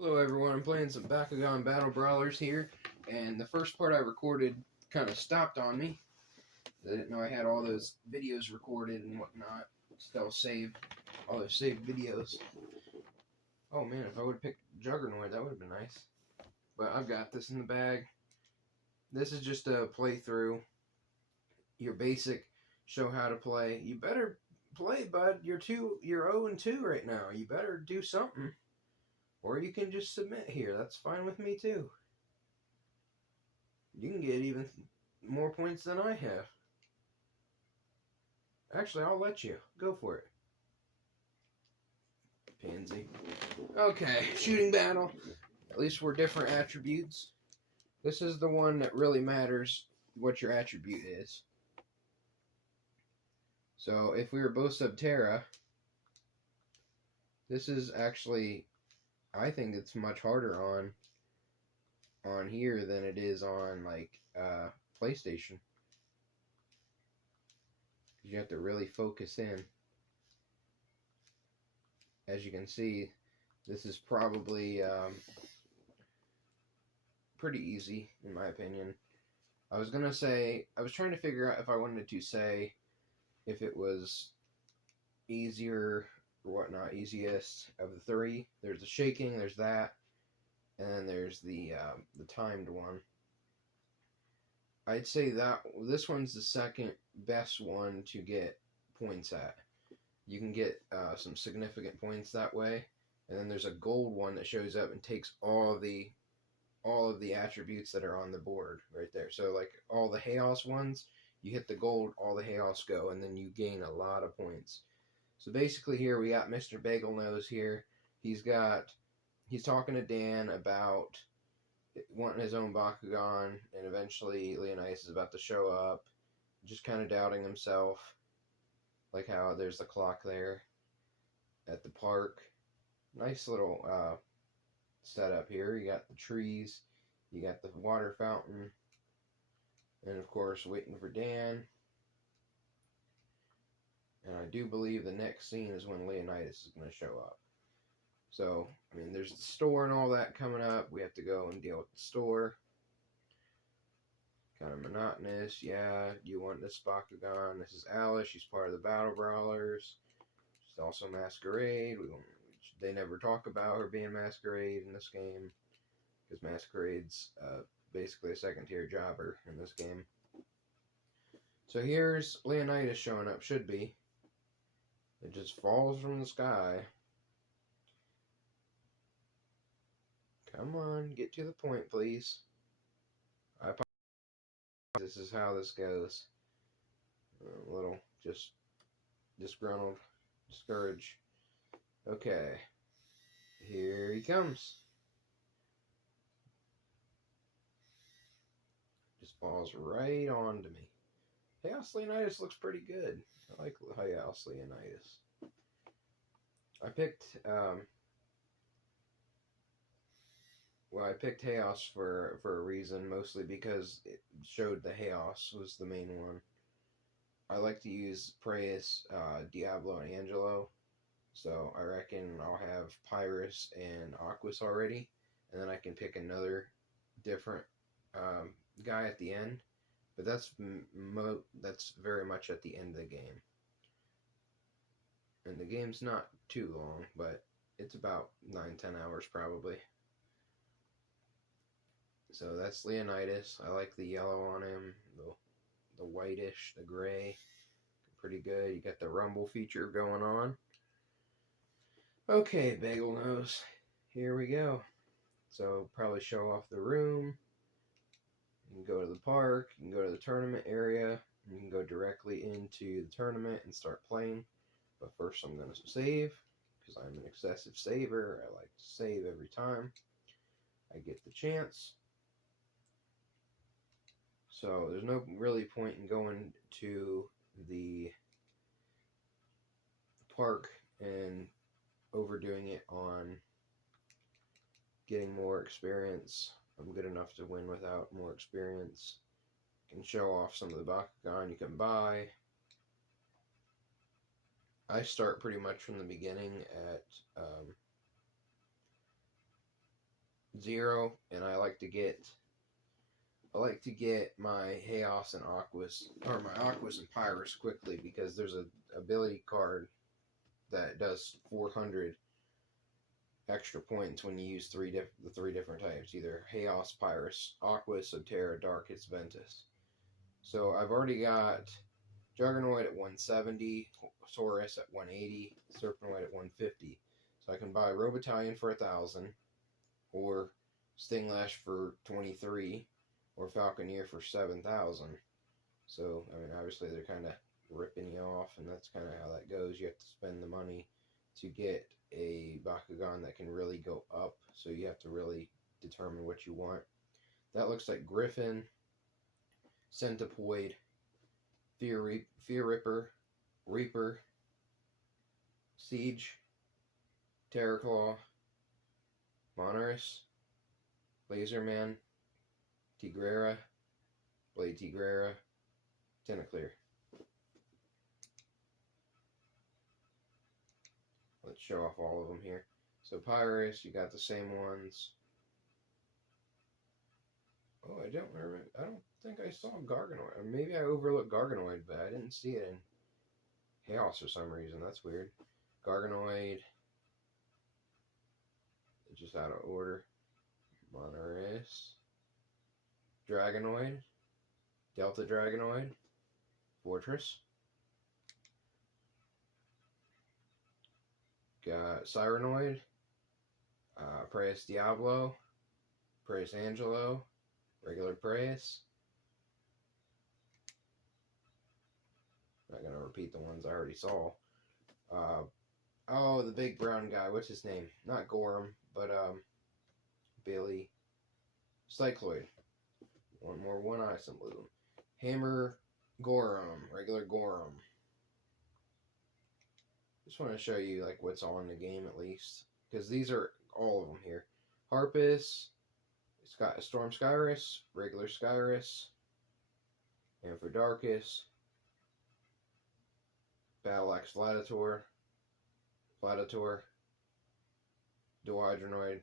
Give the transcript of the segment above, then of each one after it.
Hello everyone, I'm playing some Bakugan Battle Brawlers here, and the first part I recorded kind of stopped on me. I didn't know I had all those videos recorded and whatnot, still saved, all those saved videos. Oh man, if I would have picked Juggernaut, that would have been nice. But I've got this in the bag. This is just a playthrough, your basic show how to play. You better play, bud. You're 0-2 right now. You better do something. Or you can just submit here. That's fine with me too. You can get even more points than I have. Actually, I'll let you. Go for it. Pansy. Okay, shooting battle. At least we're different attributes. This is the one that really matters what your attribute is. So if we were both Subterra, this is actually, I think it's much harder on here than it is on like PlayStation. You have to really focus in. As you can see, this is probably pretty easy in my opinion. I was trying to figure out if I wanted to say if it was easier or whatnot, easiest of the three. There's the shaking, there's that, and then there's the timed one. I'd say that this one's the second best one to get points at. You can get some significant points that way, and then there's a gold one that shows up and takes all of the attributes that are on the board right there. So like all the Haos ones, you hit the gold, all the Haos go, and then you gain a lot of points. So basically here we got Mr. Bagel Nose here. He's talking to Dan about wanting his own Bakugan, and eventually Leonidas is about to show up, just kind of doubting himself, like how there's the clock there at the park. Nice little setup here. You got the trees, you got the water fountain, and of course waiting for Dan. And I do believe the next scene is when Leonidas is going to show up. So, I mean, there's the store and all that coming up. We have to go and deal with the store. Kind of monotonous. Yeah, you want this Bakugan. This is Alice. She's part of the Battle Brawlers. She's also Masquerade. They never talk about her being Masquerade in this game, because Masquerade's basically a second-tier jobber in this game. So here's Leonidas showing up. Should be. It just falls from the sky. Come on, get to the point, please. I apologize. This is how this goes. A little just disgruntled, discouraged. Okay, here he comes. Just falls right onto me. Haos Leonidas looks pretty good. I like Haos Leonidas. I picked I picked Haos for a reason, mostly because it showed the Haos was the main one. I like to use Praeus, Diablo, and Angelo, so I reckon I'll have Pyrus and Aquas already, and then I can pick another different guy at the end, but that's very much at the end of the game. And the game's not too long, but it's about 9-10 hours probably. So that's Leonidas. I like the yellow on him, the whitish, the gray. Pretty good. You got the rumble feature going on. Okay, Bagel Nose. Here we go. So probably show off the room. You can go to the park. You can go to the tournament area. You can go directly into the tournament and start playing. But first I'm going to save, because I'm an excessive saver. I like to save every time I get the chance. So there's no really point in going to the park and overdoing it on getting more experience. I'm good enough to win without more experience. You can show off some of the Bakugan you can buy. I start pretty much from the beginning at 0, and I like to get my Haos and Aquas, or my Aquas and Pyrus quickly, because there's a ability card that does 400 extra points when you use the three different types, either Haos, Pyrus, Aquas, Otera, Darkus, Ventus. So I've already got Juggernaut at 170, Saurus at 180, Serpenoid at 150. So I can buy Robotallion for 1,000, or Stinglash for 23, or Falconeer for 7,000. So, I mean, obviously they're kind of ripping you off, and that's kind of how that goes. You have to spend the money to get a Bakugan that can really go up, so you have to really determine what you want. That looks like Griffin, Centipoid, Fear Ripper, Reaper, Siege, Terraclaw, Monarus, Laserman, Tigrera, Blade Tigrera, Tentacleer. Let's show off all of them here. So Pyrus, you got the same ones. Oh, I don't think I saw Garganoid. Or maybe I overlooked Garganoid, but I didn't see it in Haos for some reason. That's weird. Garganoid. Just out of order. Monarus. Dragonoid. Delta Dragonoid. Fortress. Got Cyranoid. Praeus Diablo. Praeus Angelo. Regular Praeus. Not gonna repeat the ones I already saw. Oh, the big brown guy. What's his name? Not Gorham, but Billy. Cycloid. One more one-eye symbolism. Hammer Gorham. Regular Gorham. Just want to show you like what's on the game at least, because these are all of them here. Harpus. It's got a Storm Skyrus, regular Skyrus, and for Darkus, Battle Axe Gladiator, Dual Hydronoid,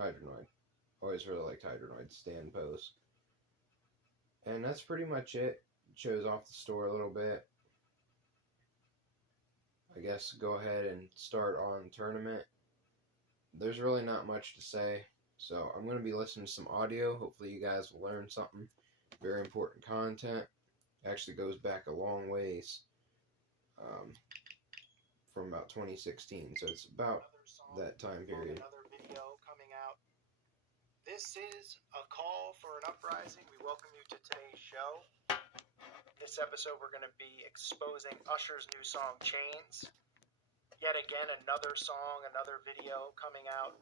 Hydronoid. Always really liked Hydronoid, stand pose. And that's pretty much it. It shows off the store a little bit. I guess go ahead and start on tournament. There's really not much to say. So I'm going to be listening to some audio. Hopefully you guys will learn something. Very important content. Actually goes back a long ways. From about 2016. So it's about that time period. Another video coming out. This is a call for an uprising. We welcome you to today's show. This episode we're going to be exposing Usher's new song, Chains. Yet again, another song, another video coming out,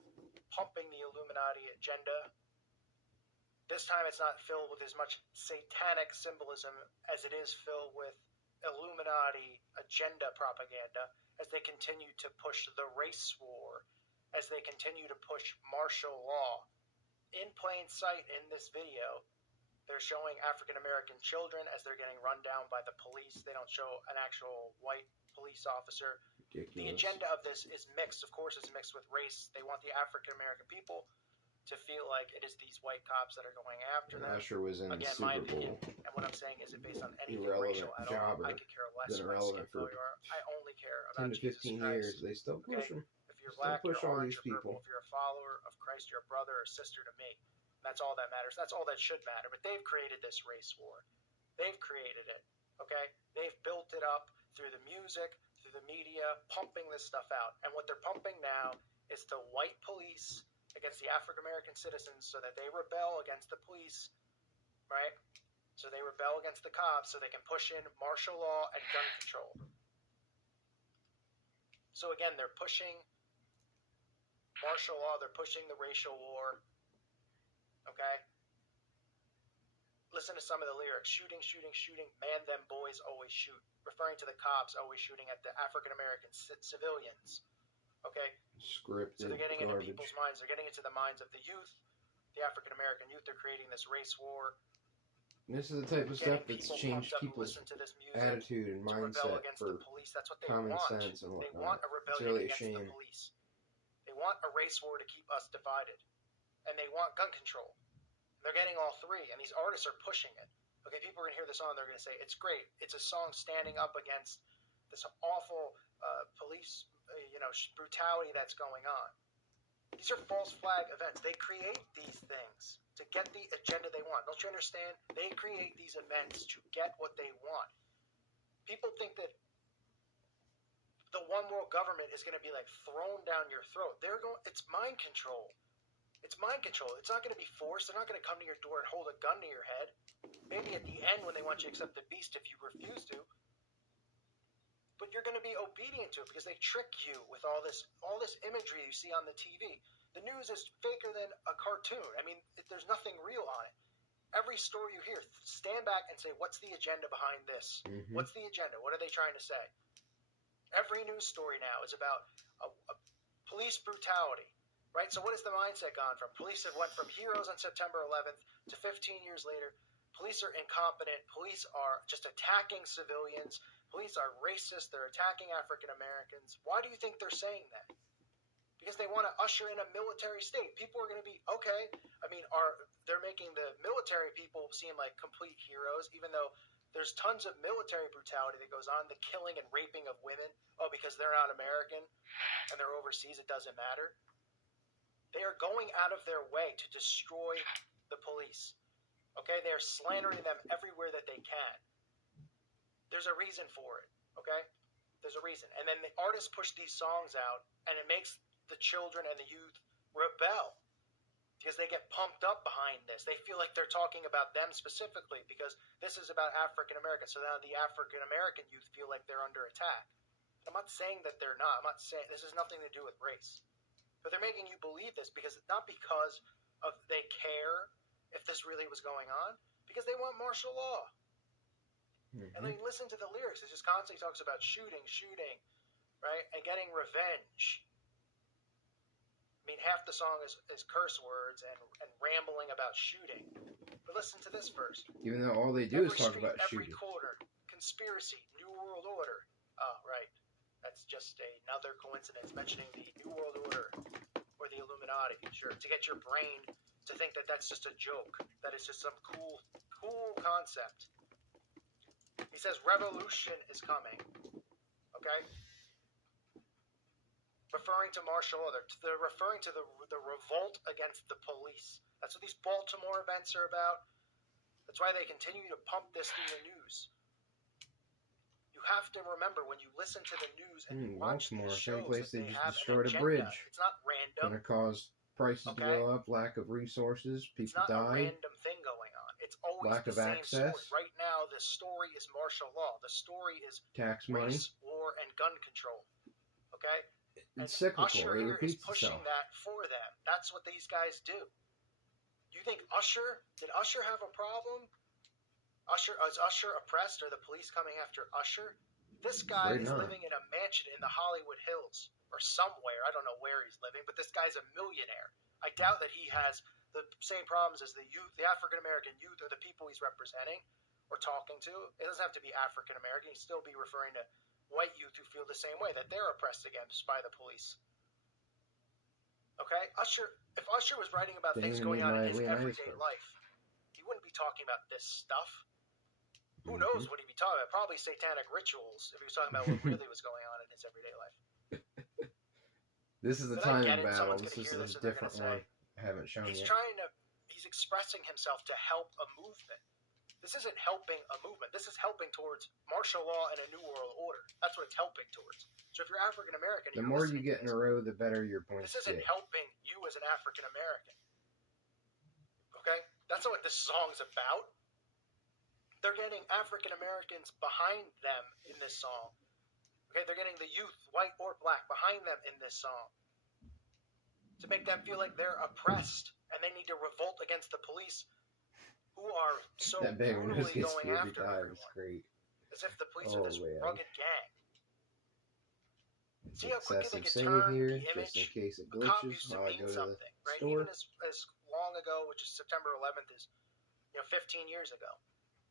pumping the Illuminati agenda. This time it's not filled with as much satanic symbolism as it is filled with Illuminati agenda propaganda as they continue to push the race war, as they continue to push martial law. In plain sight in this video, they're showing African American children as they're getting run down by the police. They don't show an actual white police officer. Ridiculous. The agenda of this is mixed. Of course, it's mixed with race. They want the African American people to feel like it is these white cops that are going after them. Usher was in Again, the Super my opinion, Bowl. and what I'm saying isn't based on anything Irrelevant racial at jobber. all. I could care less Been what irrelevant skin color for you are. I only care 10 about to 15 Jesus Christ. years. They still push them. If you're Still black, push you're all orange, these you're purple, people. if you're a follower of Christ, you're a brother or sister to me. That's all that matters. That's all that should matter. But they've created this race war. They've created it. Okay? They've built it up through the music, through the media, pumping this stuff out. And what they're pumping now is the white police against the African American citizens so that they rebel against the police, right? So they rebel against the cops so they can push in martial law and gun control. So again, they're pushing martial law, they're pushing the racial war, okay? Listen to some of the lyrics. Shooting, shooting, shooting, man, them boys always shoot. Referring to the cops always shooting at the African-American civilians, okay? Scripted So they're getting garbage. into people's minds. They're getting into the minds of the youth, the African-American youth. They're creating this race war. And this is the type of stuff that's changed people's attitude and mindset for common sense and They whatnot. want a It's rebellion really a against the shame. police. They want a race war to keep us divided. and they want gun control. They're getting all three, and these artists are pushing it. Okay, people are going to hear the song, they're going to say, it's great. It's a song standing up against this awful police brutality that's going on. These are false flag events. They create these things to get the agenda they want. Don't you understand? They create these events to get what they want. People think that the one world government is going to be like thrown down your throat. It's mind control. It's mind control. It's not going to be forced. They're not going to come to your door and hold a gun to your head. Maybe at the end when they want you to accept the beast if you refuse to. But you're going to be obedient to it because they trick you with all this imagery you see on the TV. The news is faker than a cartoon. I mean, there's nothing real on it. Every story you hear, stand back and say, what's the agenda behind this? Mm-hmm. What's the agenda? What are they trying to say? Every news story now is about a police brutality, right? So what has the mindset gone from? Police have went from heroes on September 11th to 15 years later. Police are incompetent. Police are just attacking civilians. Police are racist. They're attacking African Americans. Why do you think they're saying that? Because they want to usher in a military state. People are going to be, okay, I mean, they're making the military people seem like complete heroes, even though there's tons of military brutality that goes on, the killing and raping of women. Oh, because they're not American and they're overseas, it doesn't matter. They are going out of their way to destroy the police. Okay, they are slandering them everywhere that they can. There's a reason for it, okay? There's a reason. And then the artists push these songs out, and it makes the children and the youth rebel because they get pumped up behind this. They feel like they're talking about them specifically because this is about African Americans. So now the African American youth feel like they're under attack. I'm not saying that they're not. I'm not saying this has nothing to do with race. But they're making you believe this not because of they care if this really was going on, because they want martial law. Mm-hmm. And then you listen to the lyrics. It just constantly talks about shooting, right? And getting revenge. I mean, half the song is curse words and rambling about shooting. But listen to this verse. Even though all they do is talk about every shooting. Corner, conspiracy, New World Order. Oh, right. That's just another coincidence mentioning the New World Order or the Illuminati. Sure, to get your brain to think that that's just a joke. That is just some cool concept. He says revolution is coming. Okay? Referring to martial law. They're referring to the revolt against the police. That's what these Baltimore events are about. That's why they continue to pump this through the news. You have to remember when you listen to the news and you watch Baltimore, these shows, same place they they just have destroyed an a bridge. It's not random. Gonna cause prices to go up, lack of resources, people die. It's not a die. random thing going on. It's always lack the of same access. story. Right now, the story is martial law. The story is tax race, money, war, and gun control. Okay? It's cyclical. Usher it here is repeats pushing itself. that for them. That's what these guys do. You think did Usher have a problem? Is Usher oppressed? Are the police coming after Usher? This guy is living in a mansion in the Hollywood Hills or somewhere. I don't know where he's living, but this guy's a millionaire. I doubt that he has the same problems as the youth, the African American youth, or the people he's representing or talking to. It doesn't have to be African American. He'd still be referring to white youth who feel the same way, that they're oppressed against by the police. Okay? If Usher was writing about things going on in his everyday life, he wouldn't be talking about this stuff. Who knows what he'd be talking about? Probably satanic rituals if he was talking about what really was going on in his everyday life. This is a timing battle. This is a different one. I haven't shown yet. He's expressing himself to help a movement. This isn't helping a movement. This is helping towards martial law and a new world order. That's what it's helping towards. So if you're African American, the more you get in a row, the better your points get. This isn't helping you as an African American. Okay? That's not what this song's about. They're getting African Americans behind them in this song. Okay? They're getting the youth, white or black, behind them in this song. To make them feel like they're oppressed and they need to revolt against the police who are so brutally going after everyone. Great. As if the police are this rugged gang. It's see how quickly they excessive can turn here, the image? Just in case it A cop glitches used to while I mean go to something, the right? store. Even as long ago, which is September 11th, is 15 years ago.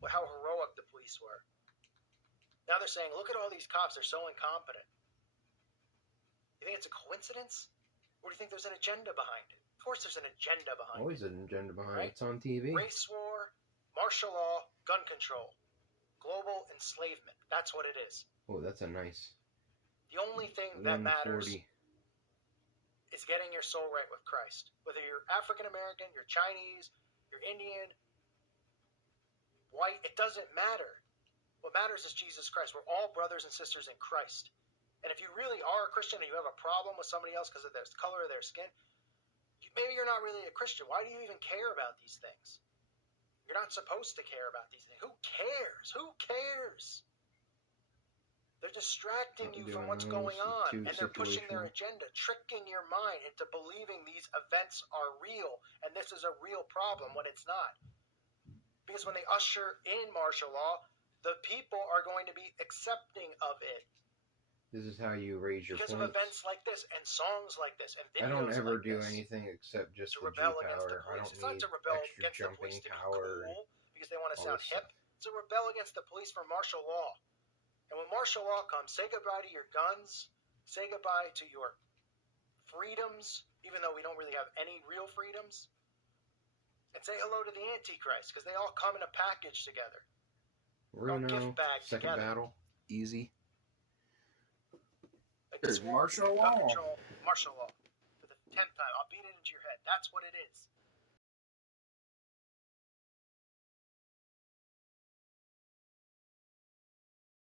How heroic the police were. Now they're saying, look at all these cops, they're so incompetent. You think it's a coincidence? Or do you think there's an agenda behind it? course there's an agenda behind Always it. an agenda behind Right? it. It's on TV. Race war, martial law, gun control, global enslavement. That's what it is. Oh, that's a nice The only thing that matters 140. is getting your soul right with Christ. Whether you're African American, you're Chinese, you're Indian, white, it doesn't matter. What matters is Jesus Christ. We're all brothers and sisters in Christ. And if you really are a Christian and you have a problem with somebody else because of their color of their skin, maybe you're not really a Christian. Why do you even care about these things? You're not supposed to care about these things. Who cares? Who cares? They're distracting you from what's going on, and they're pushing their agenda, tricking your mind into believing these events are real, and this is a real problem when it's not. Because when they usher in martial law, the people are going to be accepting of it. This is how you raise your because points. of events like this and songs like this and videos I don't ever like do this. anything except just To the G rebel against the power. I police. don't It's not need to rebel extra against the police jumping to be power. cool because they want to all sound this hip. stuff. It's to rebel against the police for martial law. And when martial law comes, say goodbye to your guns, say goodbye to your freedoms, even though we don't really have any real freedoms, and say hello to the Antichrist, because they all come in a package together. Bruno, gift bag second together. battle, easy. Like There's this war, martial gun law. control, martial law. For the 10th time, I'll beat it into your head. That's what it is.